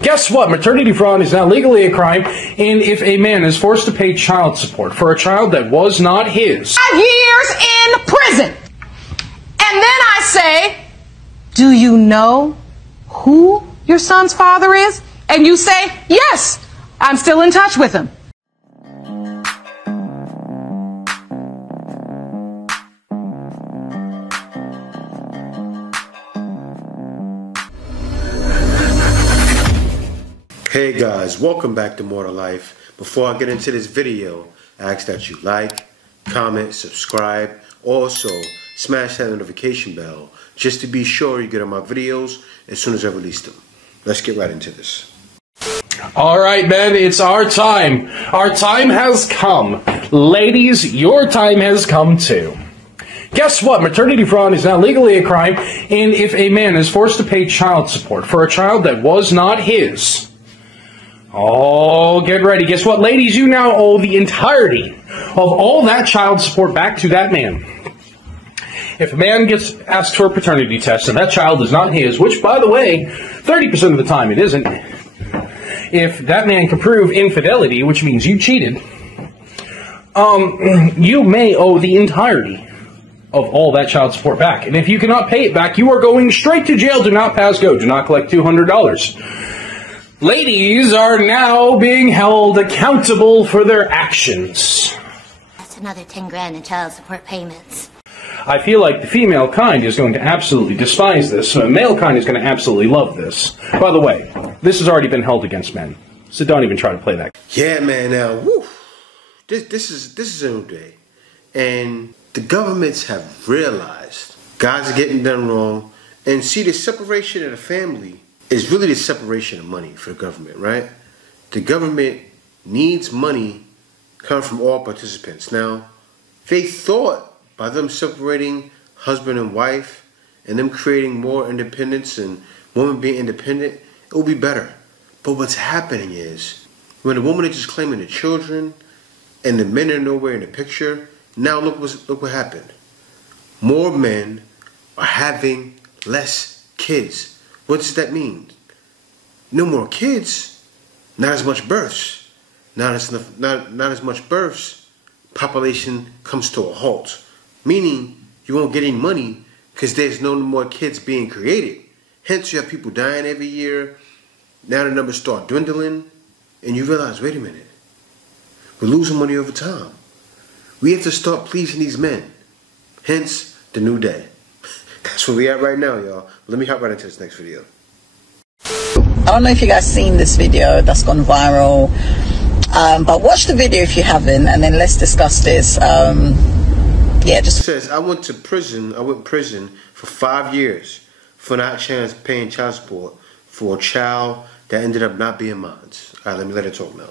Guess what? Maternity fraud is now legally a crime, and if a man is forced to pay child support for a child that was not his... 5 years in prison! And then I say, do you know who your son's father is? And you say, yes, I'm still in touch with him. Hey guys, welcome back to More to Life. Before I get into this video, I ask that you like, comment, subscribe. Also, smash that notification bell just to be sure you get on my videos as soon as I release them. Let's get right into this. All right, men, it's our time. Our time has come. Ladies, your time has come too. Guess what? Maternity fraud is now legally a crime, and if a man is forced to pay child support for a child that was not his... Oh, get ready. Guess what, ladies? You now owe the entirety of all that child support back to that man. If a man gets asked for a paternity test and that child is not his, which, by the way, 30% of the time it isn't, if that man can prove infidelity, which means you cheated, you may owe the entirety of all that child support back. And if you cannot pay it back, you are going straight to jail. Do not pass go. Do not collect $200. Ladies are now being held accountable for their actions. That's another 10 grand in child support payments. I feel like the female kind is going to absolutely despise this, so the male kind is going to absolutely love this. By the way, this has already been held against men, so don't even try to play that. Yeah, man, now, woo, this is a new day. And the governments have realized guys are getting done wrong, and see, the separation of the family is really the separation of money for the government, right? The government needs money coming from all participants. Now, they thought by them separating husband and wife and them creating more independence and women being independent, it will be better. But what's happening is when the woman is just claiming the children and the men are nowhere in the picture, now look what happened. More men are having less kids. What does that mean? No more kids, not as much births. Not as much births, population comes to a halt. Meaning you won't get any money because there's no more kids being created. Hence you have people dying every year. Now the numbers start dwindling and you realize, wait a minute, we're losing money over time. We have to start pleasing these men. Hence the new day. That's where we at right now, y'all. Let me hop right into this next video. I don't know if you guys seen this video that's gone viral, but watch the video if you haven't, and then let's discuss this. Yeah, just... It says, I went to prison for 5 years for not paying child support for a child that ended up not being mine. All right, let her talk now.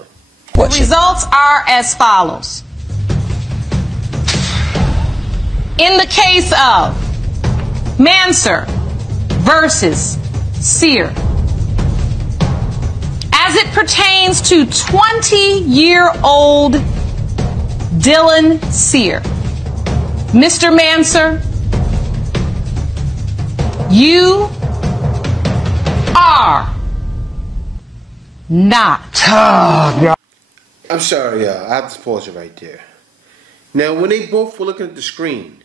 The results are as follows. In the case of Manser versus Sear, as it pertains to 20-year-old Dylan Sear, Mr. Manser, you are not. I'm sorry, y'all. I have to pause it right there. Now, when they both were looking at the screen,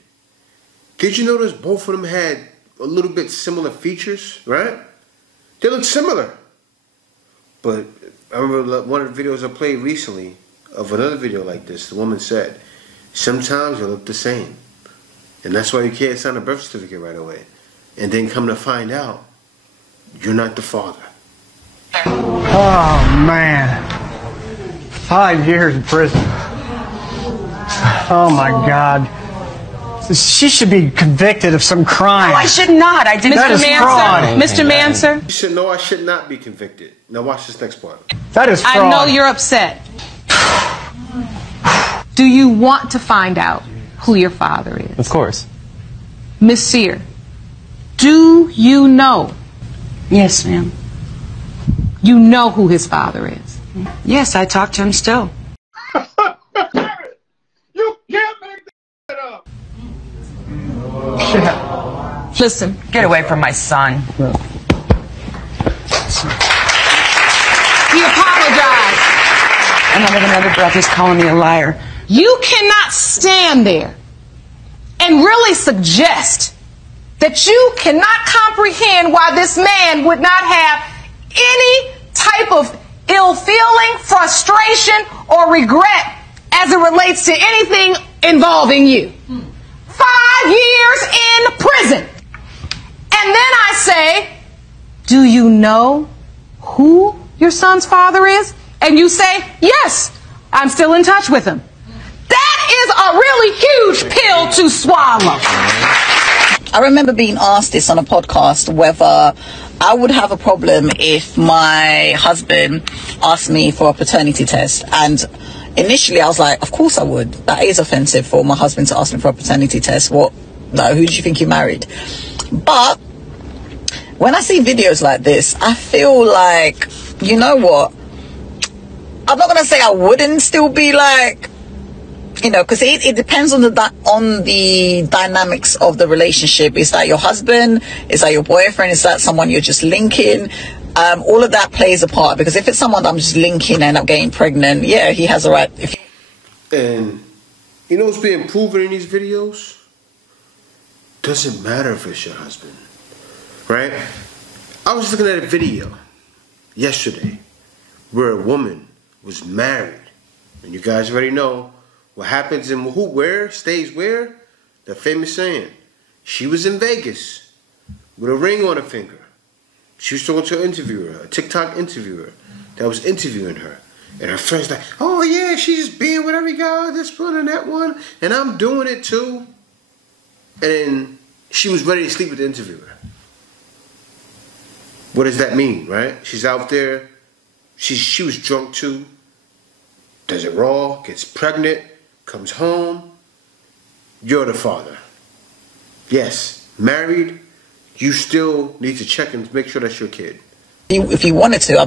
did you notice both of them had a little bit similar features, right? They look similar. But I remember one of the videos I played recently of another video like this, the woman said, sometimes they look the same. And that's why you can't sign a birth certificate right away. And then come to find out, you're not the father. Oh, man. 5 years in prison. Oh, my God. She should be convicted of some crime. No, I should not. I didn't. Mr. Manser. Mr. Manser. You should know I should not be convicted. Now watch this next part. That is fraud. I know you're upset. Do you want to find out who your father is? Of course. Miss Sear, do you know? Yes, ma'am. You know who his father is? Yes, I talk to him still. You can't make that up. Listen, get away from my son. And I'm with another brother's calling me a liar. You cannot stand there and really suggest that you cannot comprehend why this man would not have any type of ill feeling, frustration, or regret as it relates to anything involving you. 5 years in prison. And then I say, do you know who your son's father is? And you say, yes, I'm still in touch with him. That is a really huge pill to swallow. I remember being asked this on a podcast whether I would have a problem if my husband asked me for a paternity test. And initially I was like, of course I would. That is offensive for my husband to ask me for a paternity test. What? No, who do you think you married? But when I see videos like this, I feel like, you know what? I'm not going to say I wouldn't still be like, you know, because it depends on the dynamics of the relationship. Is that your husband? Is that your boyfriend? Is that someone you're just linking? All of that plays a part, because if it's someone that I'm just linking and end up getting pregnant, yeah, he has a right. And you know what's being proven in these videos? Doesn't matter if it's your husband, right? I was looking at a video yesterday where a woman was married, and you guys already know what happens in who, where, stays where. The famous saying. She was in Vegas with a ring on her finger. She was talking to an interviewer, a TikTok interviewer that was interviewing her. And her friend's like, oh yeah, she's just being with every guy, this one and that one, and I'm doing it too. And then she was ready to sleep with the interviewer. What does that mean, right? She's out there, she was drunk too, does it raw, gets pregnant, comes home, you're the father. Yes, married, you still need to check and make sure that's your kid. If you wanted to, I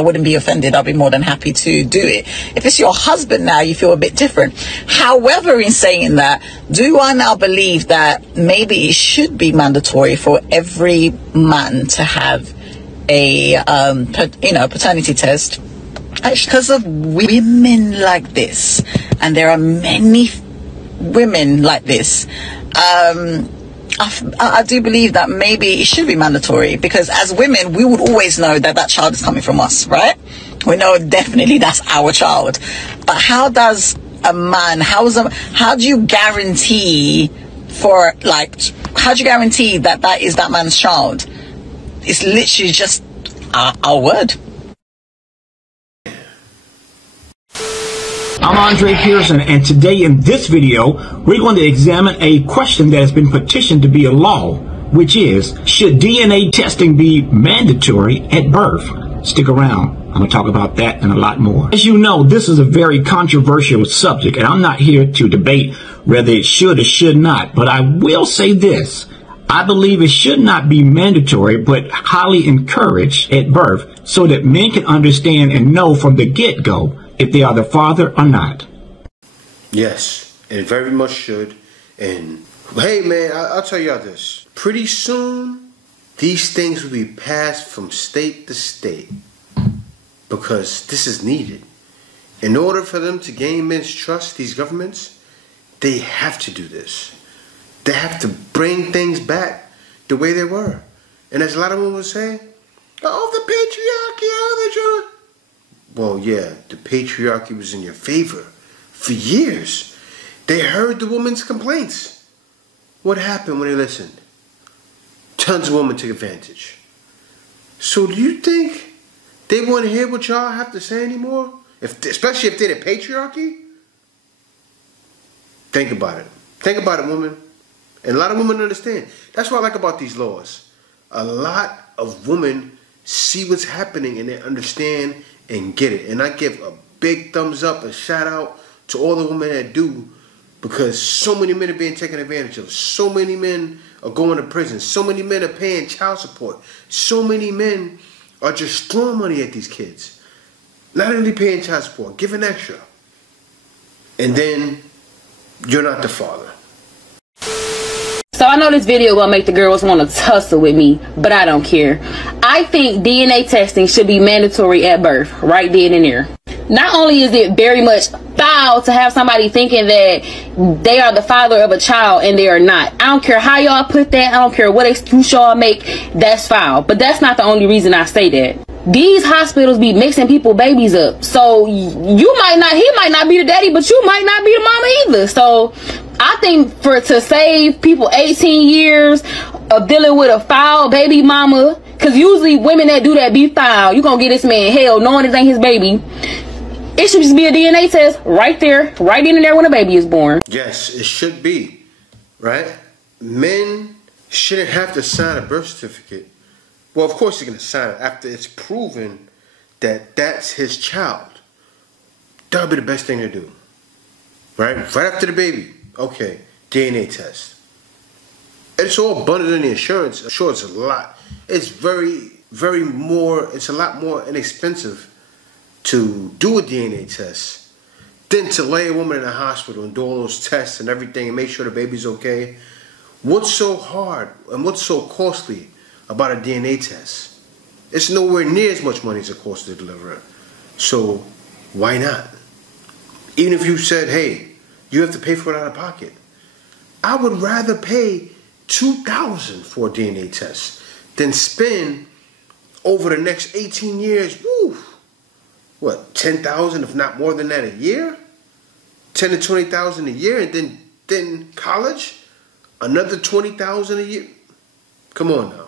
wouldn't be offended. I'd be more than happy to do it. If it's your husband now, you feel a bit different. However, in saying that, do I now believe that maybe it should be mandatory for every man to have a paternity test? Actually, because of women like this, and there are many women like this, I do believe that maybe it should be mandatory, because as women, we would always know that that child is coming from us, right? We know definitely that's our child. But how does a man, how do you guarantee that that is that man's child? It's literally just our word. I'm Andre Pearson, and today in this video, we're going to examine a question that has been petitioned to be a law, which is, should DNA testing be mandatory at birth? Stick around. I'm going to talk about that and a lot more. As you know, this is a very controversial subject, and I'm not here to debate whether it should or should not, but I will say this. I believe it should not be mandatory, but highly encouraged at birth, so that men can understand and know from the get-go if they are the father or not. Yes, and very much should. And hey man, I'll tell y'all this. Pretty soon, these things will be passed from state to state, because this is needed. In order for them to gain men's trust, these governments, they have to do this. They have to bring things back the way they were. And as a lot of women will say, oh, the patriarchy, oh, they're trying. Well, yeah, the patriarchy was in your favor for years. They heard the woman's complaints. What happened when they listened? Tons of women took advantage. So do you think they want to hear what y'all have to say anymore? Especially if they're the patriarchy? Think about it. Think about it, woman. And a lot of women understand. That's what I like about these laws. A lot of women see what's happening and they understand and get it. And I give a big thumbs up, a shout out to all the women that do, because so many men are being taken advantage of. So many men are going to prison. So many men are paying child support. So many men are just throwing money at these kids. Not only paying child support, giving extra. And then you're not the father. So I know this video gonna make the girls want to tussle with me, but I don't care. I think DNA testing should be mandatory at birth, right then and there. not only is it very much foul to have somebody thinking that they are the father of a child and they are not. I don't care how y'all put that. I don't care what excuse y'all make. That's foul. But that's not the only reason I say that. These hospitals be mixing people babies up. So he might not be the daddy, but you might not be the mama either. So I think to save people 18 years of dealing with a foul baby mama, because usually women that do that be foul. You gonna get this man hell knowing this ain't his baby. It should just be a DNA test right there, right in there when a baby is born. Yes, it should be, right? Men shouldn't have to sign a birth certificate. Well, of course you're going to sign it after it's proven that that's his child. That would be the best thing to do, right? Right after the baby, okay, DNA test. It's all bundled in the insurance. I'm sure it's a lot. It's it's a lot more inexpensive to do a DNA test than to lay a woman in a hospital and do all those tests and everything and make sure the baby's okay. What's so hard and what's so costly about a DNA test? It's nowhere near as much money as it costs to deliver it. So why not? Even if you said, hey, you have to pay for it out of pocket, I would rather pay $2,000 for a DNA test than spend over the next 18 years, what, 10,000 if not more than that a year? 10 to 20,000 a year, and then college, another 20,000 a year. Come on now.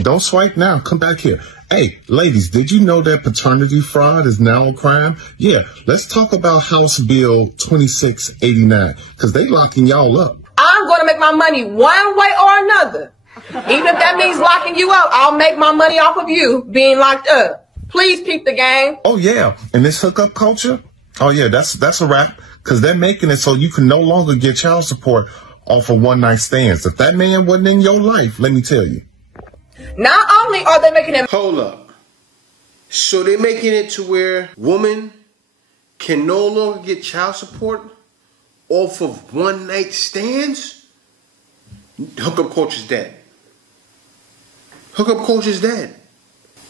Don't swipe now. Come back here. Hey, ladies, did you know that paternity fraud is now a crime? Yeah, let's talk about House Bill 2689, because they locking y'all up. I'm going to make my money one way or another. Even if that means locking you up, I'll make my money off of you being locked up. Please peep the game. Oh, yeah. And this hookup culture? Oh, yeah, that's a wrap, because they're making it so you can no longer get child support off of one-night stands. If that man wasn't in your life, let me tell you. Not only are they making it... Hold up. So they're making it to where women can no longer get child support off of one-night stands? Hookup culture's dead. Hookup culture's dead.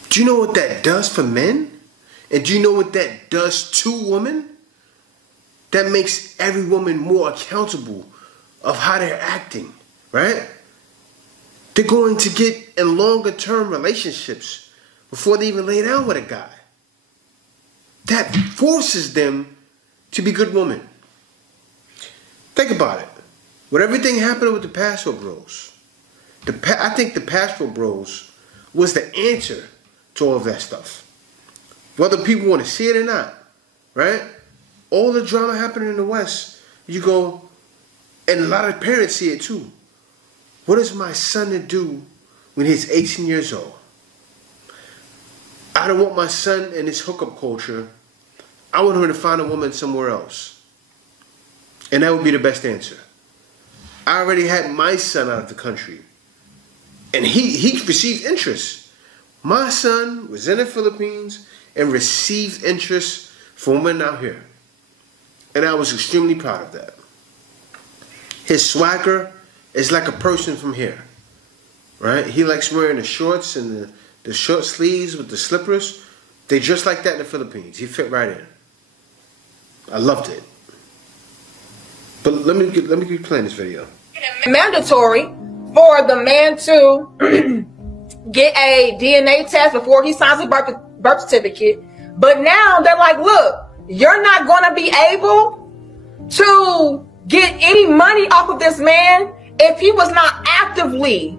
Do you know what that does for men? And do you know what that does to women? That makes every woman more accountable of how they're acting, right? They're going to get in longer term relationships before they even lay down with a guy. That forces them to be good women. Think about it. With everything happening with the pastoral bros, I think the pastoral bros was the answer to all of that stuff. Whether people want to see it or not, right? All the drama happening in the West, you go, and a lot of parents see it too. What is my son to do when he's 18 years old? I don't want my son in this hookup culture. I want him to find a woman somewhere else. And that would be the best answer. I already had my son out of the country. And he received interest. My son was in the Philippines and received interest from women out here. And I was extremely proud of that. His swagger is like a person from here, right? He likes wearing the shorts and the short sleeves with the slippers. They dress like that in the Philippines. He fit right in. I loved it. But let me keep playing this video. Mandatory for the man to get a DNA test before he signs a birth certificate. But now they're like, look, you're not going to be able to get any money off of this man if he was not actively,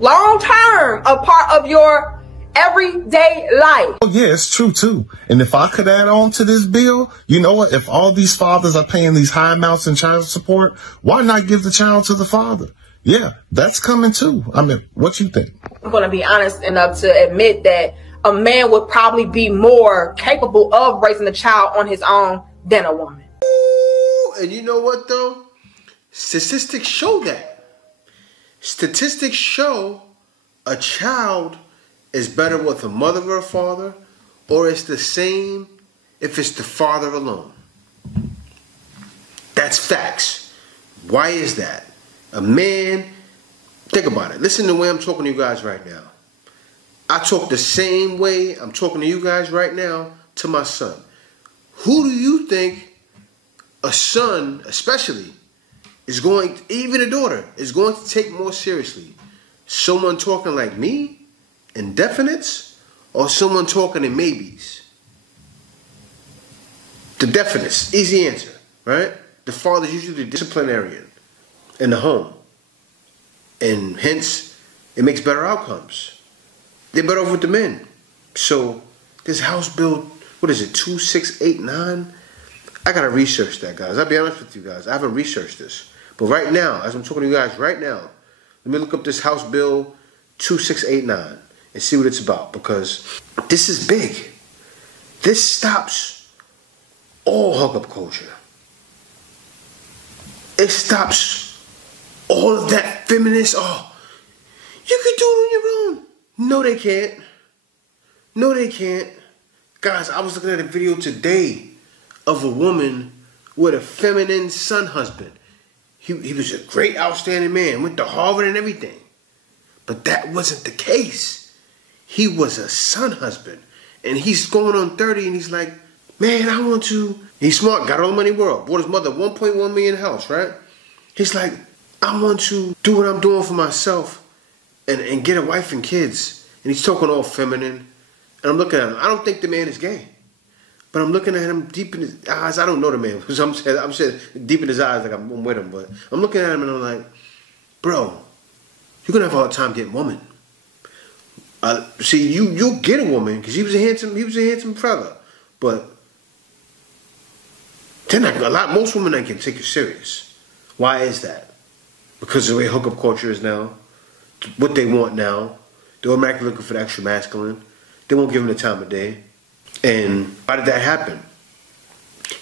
long-term, a part of your everyday life. Oh, yeah, it's true, too. And if I could add on to this bill, you know what? If all these fathers are paying these high amounts in child support, why not give the child to the father? Yeah, that's coming, too. I mean, what you think? I'm going to be honest enough to admit that a man would probably be more capable of raising a child on his own than a woman. Ooh, and you know what, though? Statistics show that. Statistics show a child is better with a mother or a father, or it's the same if it's the father alone. That's facts. Why is that? A man, think about it. Listen to the way I'm talking to you guys right now. I talk the same way I'm talking to you guys right now to my son. Who do you think a son, especially, is going, even a daughter, is going to take more seriously? Someone talking like me in definites, or someone talking in maybes? The definites, easy answer, right? The father's usually the disciplinarian in the home. And hence, it makes better outcomes. They're better off with the men. So, this House Bill, what is it, 2689? I gotta research that, guys. I'll be honest with you guys. I haven't researched this. But right now, as I'm talking to you guys right now, let me look up this House Bill 2689 and see what it's about, because this is big. This stops all hookup culture. It stops all of that feminist, oh, you can do it on your own. No, they can't. No, they can't. Guys, I was looking at a video today of a woman with a feminine son husband. He was a great, outstanding man, went to Harvard and everything. But that wasn't the case. He was a son husband. And he's going on 30 and he's like, man, I want to. He's smart, got all the money in the world. Bought his mother a $1.1 million house, right? He's like, I want to do what I'm doing for myself and get a wife and kids. And he's talking all feminine. And I'm looking at him. I don't think the man is gay. But I'm looking at him deep in his eyes. I don't know the man. Because I'm saying deep in his eyes like I'm with him. But I'm looking at him and I'm like, bro, you're going to have a hard time getting a woman. See, you'll get a woman because he was a handsome fella. But most women ain't can take you serious. Why is that? Because of the way hookup culture is now. What they want now. They're automatically looking for the extra masculine. They won't give him the time of day. And why did that happen?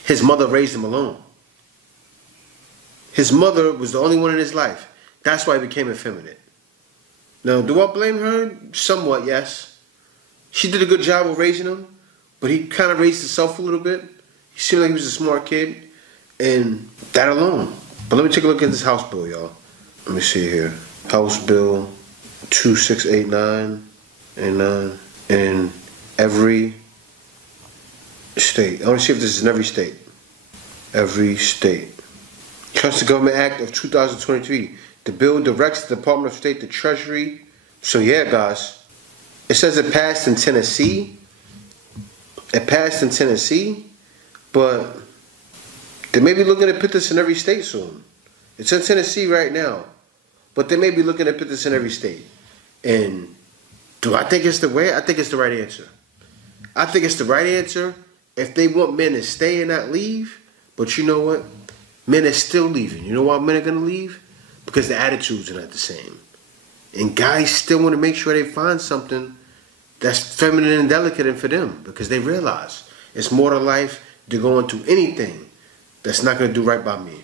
His mother raised him alone. His mother was the only one in his life. That's why he became effeminate. Now, do I blame her? Somewhat, yes. She did a good job of raising him, but he kind of raised himself a little bit. He seemed like he was a smart kid, and that alone. But let me take a look at this House Bill, y'all. Let me see here. House Bill 2689 in every state. I want to see if this is in every state. Every state. Trust the Government Act of 2023. The bill directs the Department of State, the Treasury. So yeah, guys. It says it passed in Tennessee. It passed in Tennessee. But they may be looking to put this in every state soon. It's in Tennessee right now. But they may be looking to put this in every state. And do I think it's the way? I think it's the right answer. I think it's the right answer if they want men to stay and not leave. But you know what? Men are still leaving. You know why men are going to leave? Because the attitudes are not the same. And guys still want to make sure they find something that's feminine and delicate for them. Because they realize it's more to life to go into anything that's not going to do right by me.